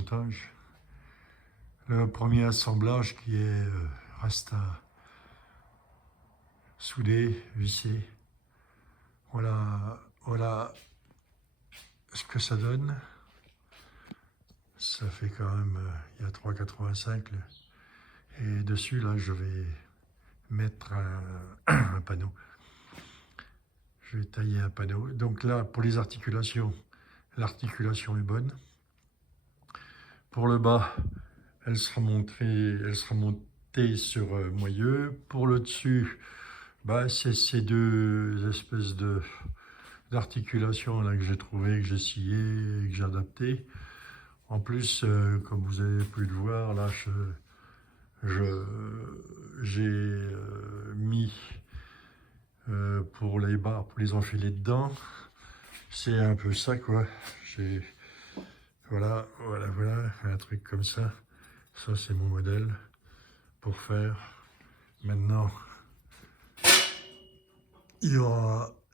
montage. Le premier assemblage qui est reste à souder, visser. Voilà ce que ça donne. Ça fait quand même, il y a 3,85 €. Et dessus, là, je vais mettre un panneau. Je vais tailler un panneau. Donc là, pour les articulations, l'articulation est bonne. Pour le bas, elle sera montée sur moyeu. Pour le dessus, bah, c'est ces deux espèces d'articulations là que j'ai trouvé, que j'ai scié, que j'ai adapté. En plus, comme vous avez pu le voir, là, j'ai mis pour les barres, pour les enfiler dedans. C'est un peu ça, quoi. Voilà, un truc comme ça. Ça, c'est mon modèle pour faire. Maintenant,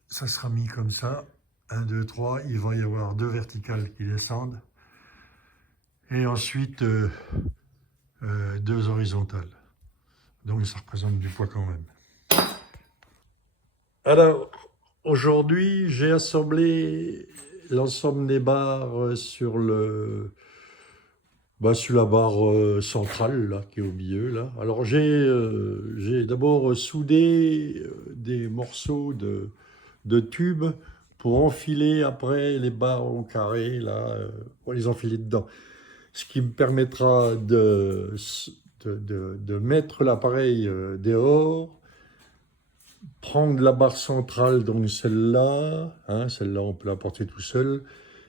ça sera mis comme ça. 1, 2, 3. Il va y avoir 2 verticales qui descendent. Et ensuite, 2 horizontales. Donc, ça représente du poids quand même. Alors, aujourd'hui, j'ai assemblé l'ensemble des barres sur la barre centrale là, qui est au milieu. Là. Alors, j'ai d'abord soudé des morceaux de tubes pour enfiler après les barres au carré, là, pour les enfiler dedans. Ce qui me permettra de mettre l'appareil dehors, prendre la barre centrale, donc celle-là, hein, celle-là on peut la porter tout seul,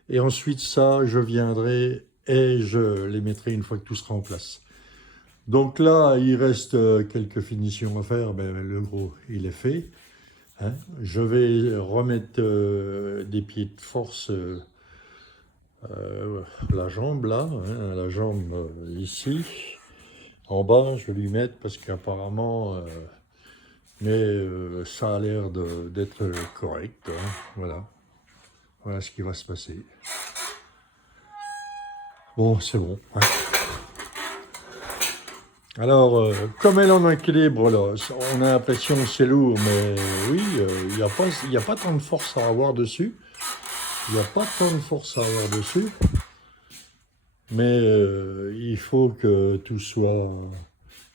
et ensuite ça, je viendrai et je les mettrai une fois que tout sera en place. Donc là, il reste quelques finitions à faire, ben, le gros, il est fait. Hein. Je vais remettre des pieds de force la jambe là, hein, la jambe ici. En bas, je vais lui mettre parce qu'apparemment, ça a l'air d'être correct. Hein, voilà ce qui va se passer. Bon, c'est bon. Hein. Alors, comme elle est en équilibre, là, on a l'impression que c'est lourd, mais oui, il n'y a pas tant de force à avoir dessus. Mais il faut que tout soit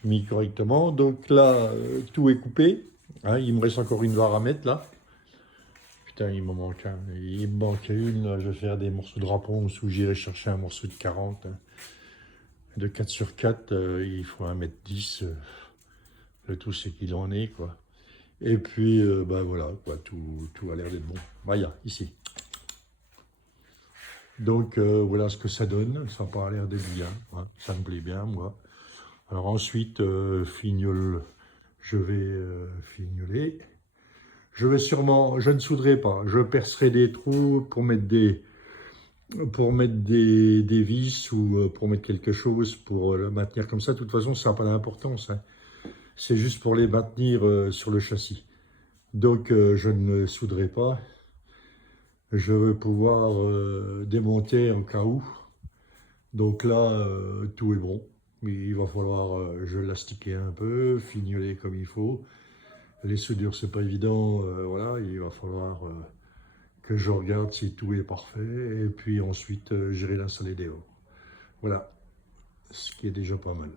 mis correctement. Donc là, tout est coupé. Hein, il me reste encore une barre à mettre là. Putain, il me manque un. Il me manquait une. Là, je vais faire des morceaux de raponce où j'irai chercher un morceau de 40. Hein. De 4 sur 4, il faut 1,10 m. Le tout, c'est qu'il en est, quoi. Et puis, bah voilà, quoi, tout a l'air d'être bon. Voilà, ici. Donc, voilà ce que ça donne. Ça n'a pas l'air d'être bien. Hein. Ça me plaît bien, moi. Alors ensuite, je vais fignoler. Je ne souderai pas. Je percerai des trous pour mettre des vis ou pour mettre quelque chose pour le maintenir comme ça. De toute façon, ça n'a pas d'importance. Hein. C'est juste pour les maintenir sur le châssis. Donc, je ne souderai pas. Je veux pouvoir démonter en cas où. Donc là, tout est bon. Mais il va falloir, je l'astiquer un peu, fignoler comme il faut. Les soudures, c'est pas évident. Voilà, il va falloir que je regarde si tout est parfait. Et puis ensuite, j'irai l'installer dehors. Voilà, ce qui est déjà pas mal.